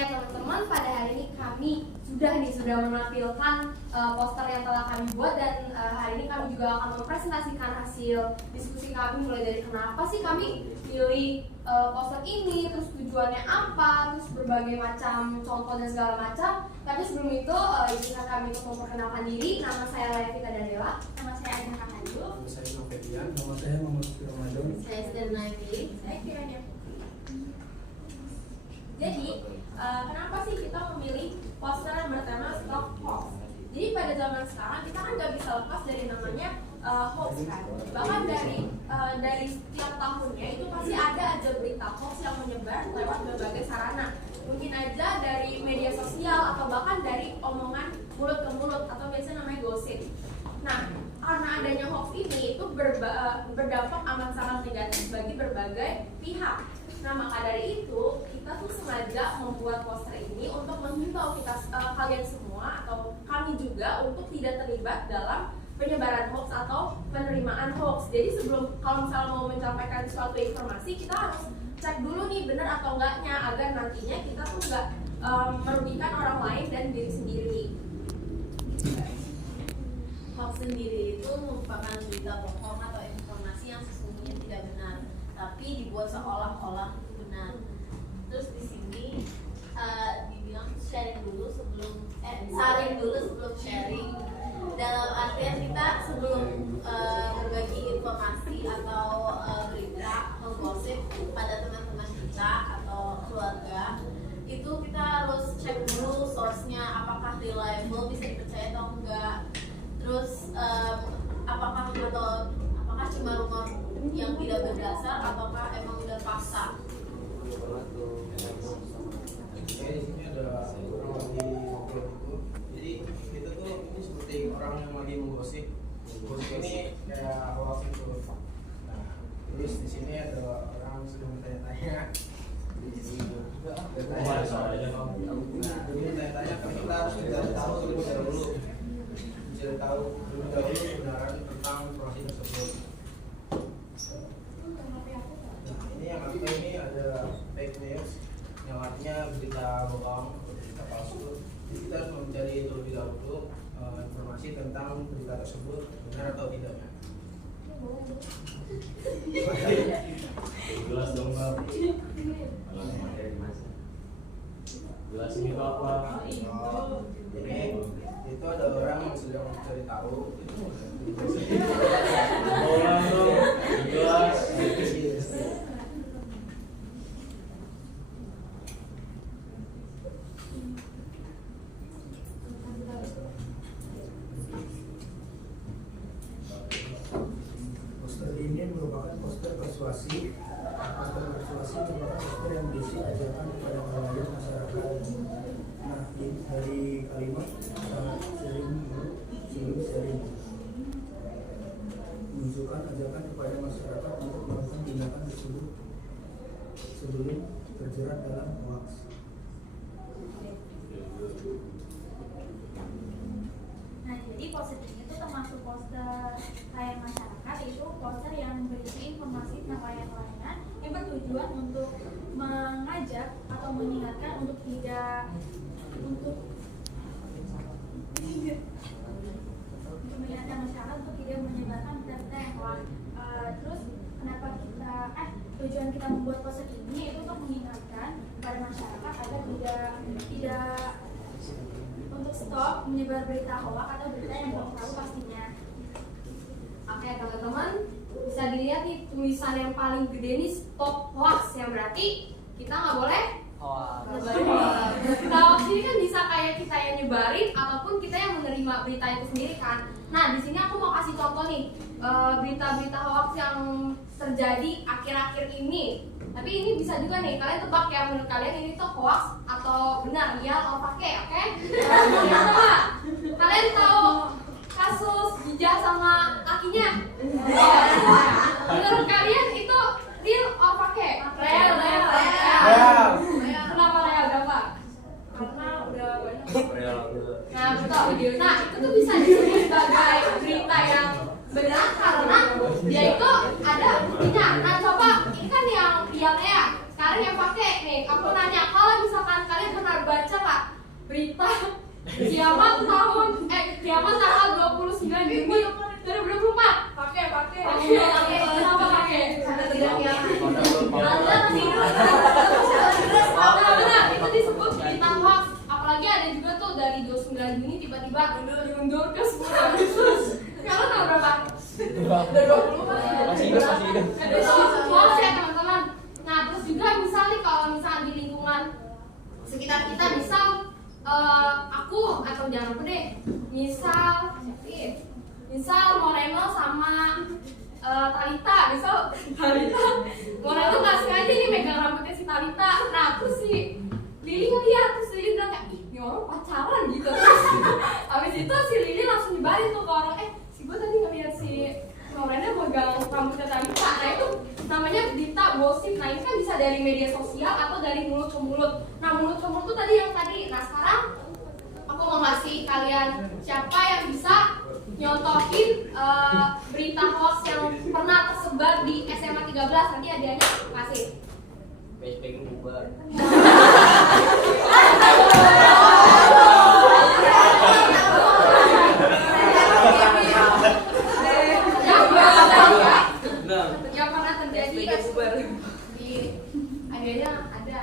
Oke teman-teman, pada hari ini kami sudah menampilkan poster yang telah kami buat, dan hari ini kami juga akan mempresentasikan hasil diskusi kami, mulai dari kenapa sih kami pilih poster ini, terus tujuannya apa, terus berbagai macam contoh dan segala macam. Tapi sebelum itu izinkan kami untuk memperkenalkan diri. Nama saya Layavita Daniela. Nama saya Aida Kahandu. Nama saya Novedian. Nama saya Muhammad Ramadan. Saya Sudarnaiti. Saya Kiranya. Jadi, kenapa sih kita memilih poster yang bertema Stop Hoax? Jadi pada zaman sekarang kita kan nggak bisa lepas dari namanya hoax kan. Bahkan dari setiap tahunnya itu pasti ada aja berita hoax yang menyebar lewat berbagai sarana. Mungkin aja dari media sosial atau bahkan dari omongan mulut ke mulut atau biasa namanya gosip. Nah, karena adanya hoax ini itu berdampak amat sangat negatif bagi berbagai pihak. Nah, maka dari itu kita tuh sengaja membuat poster ini untuk menghimbau kalian semua atau kami juga untuk tidak terlibat dalam penyebaran hoax atau penerimaan hoax. Jadi kalau misalnya mau menyampaikan suatu informasi, kita harus cek dulu nih benar atau enggaknya, agar nantinya kita tuh nggak merugikan orang lain dan diri sendiri. Hoax sendiri itu merupakan berita bohong atau informasi yang sesungguhnya tidak benar, tapi dibuat seolah-olah itu benar. Terus di sini dibilang saring dulu sebelum sharing. Dalam artian kita sebelum berbagi informasi atau berita menggosip pada teman-teman kita atau keluarga, itu kita harus cek dulu source-nya, apakah reliable, bisa dipercaya atau enggak. Terus apakah cuma rumor yang tidak berdasar, ataukah emang udah fakta. Di sini ada orang lagi ngobrol gitu. Jadi itu tuh ini seperti orang yang lagi menggosip. Gosip ini kayak hoax itu. Nah, terus di sini ada orang sedang bertanya-tanya. Bertanya-tanya kan kita harus mencari tahu terlebih dahulu. Mencari tahu terlebih dahulu kebenaran tentang informasi tersebut. Ini yang artinya ini ada fake news, yang artinya berita bohong, berita palsu. Jadi kita harus mencari terlebih dahulu informasi tentang berita tersebut benar atau tidaknya. Jelas dong Bang. Jelas ini apa? Jadi itu ada orang yang sedang mencari tahu. Orang dong. Jelas. Poster ini merupakan poster persuasi. Poster persuasi merupakan poster yang berisi ajakan kepada halayak masyarakat. Nah, dari kalimat sharing menunjukkan ajakan kepada masyarakat untuk melakukan tindakan tersebut sebelum terjerat dalam hoax. Nah, jadi poster ini tuh termasuk poster layan masyarakat, yaitu poster yang berisi informasi tentang layanan yang bertujuan untuk mengajak atau mengingatkan untuk mengingatkan masyarakat untuk tidak menyebarkan berita yang hoax. Terus kenapa tujuan kita membuat poster ini yaitu untuk mengingatkan kepada masyarakat agar tidak untuk stop menyebar berita hoax atau berita yang belum tahu pastinya. Oke teman-teman, bisa dilihat nih tulisan yang paling gede nih, Stop Hoax, yang berarti kita nggak boleh berita hoax ini kan bisa kayak kita yang nyebarin ataupun kita yang menerima berita itu sendiri kan. Nah, di sini aku mau kasih contoh nih berita-berita hoax yang terjadi akhir-akhir ini. Tapi ini bisa juga nih kalian tebak ya, menurut kalian ini tuh hoax atau benar, real atau pakai, oke? Yang pertama, kalian tahu kasus Jija sama kakinya? Menurut kalian itu real atau pakai? Real. Kenapa real, Bapak? Karena udah banyak. Nah, betul. Nah, itu tuh bisa disebut sebagai berita yang benar karena dia itu ada buktinya. Nah, coba ini kan yang realnya ya. Sekarang yang pakai nih, aku nanya, kalau misalkan kalian pernah kiamat tanggal 29 Juni 2024. Pakai. Kenapa pakai? Karena tidak kiamat. Nah, itu disebut berita hoax. Apalagi ada juga tuh dari 29 Juni tiba-tiba diundur ke 10 Agustus. Kalian tahu berapa? Udah 20 kan? Masih hidup. Ada hoax ya teman-teman. Nah, terus juga misal nih kalau misalnya di lingkungan sekitar kita, misal aku atau jangan aku deh, misal Moreno sama Talita, Moreno nggak sengaja nih megang rambutnya si Talita. Nah, terus si Lili ngeliat, terus Lili bilang kayak, ih, ini orang pacaran gitu. Terus abis itu si Lili langsung nyebarin tuh ke orang, si gue tadi ngeliat si Moreno megang rambutnya Talita. Nah, itu namanya berita gosip. Nah, ini kan bisa dari media sosial atau dari mulut ke mulut. Nah, mulut ke mulut tuh tadi yang tadi. Nah, sekarang aku mau ngasih kalian siapa yang bisa nyontohin berita hoax yang pernah tersebar di SMA 13. Nanti adanya kasih. Baik bubar. Yang pernah terjadi di adanya ada.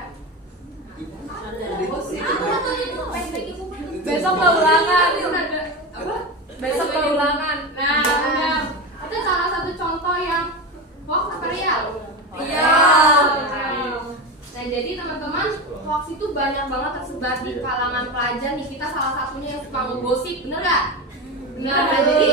Besok keulangan. Besok keulangan. Nah, ada salah satu contoh yang hoax apa real? Iya. Nah, jadi teman-teman, hoax itu banyak banget tersebar di kalangan pelajar nih. Kita salah satunya yang suka ngegosip, bener gak? Bener. Nah, jadi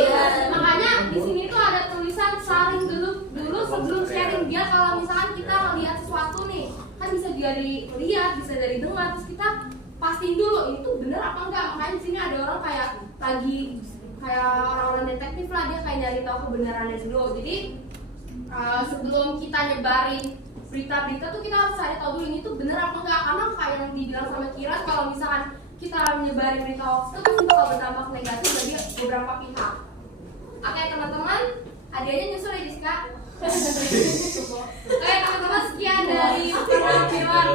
makanya di sini tuh ada tulisan saring dulu sebelum sharing. Biar kalau misalkan kita melihat sesuatu nih, kan bisa dari lihat, bisa dari dengar, terus kita pastiin dulu ini tuh bener apa enggak. Makanya di sini ada orang kayak orang-orang detektif lah, dia kayak nyari tahu kebenarannya dulu. Jadi sebelum kita nyebarin berita-berita tuh kita harus cari tahu dulu ini tuh bener apa enggak. Karena kayak yang dibilang sama Kira, kalau misalkan kita menyebarin berita hoax itu pasti bakal berdampak negatif bagi beberapa pihak. Oke teman-teman, hadiahnya nyusul ya Jessica. Oke teman-teman, sekian dari penampilan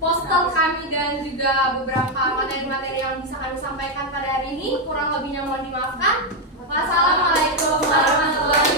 poster kami dan juga beberapa materi-materi yang bisa kami sampaikan pada hari ini. Kurang lebihnya mohon dimaafkan. Wassalamualaikum warahmatullahi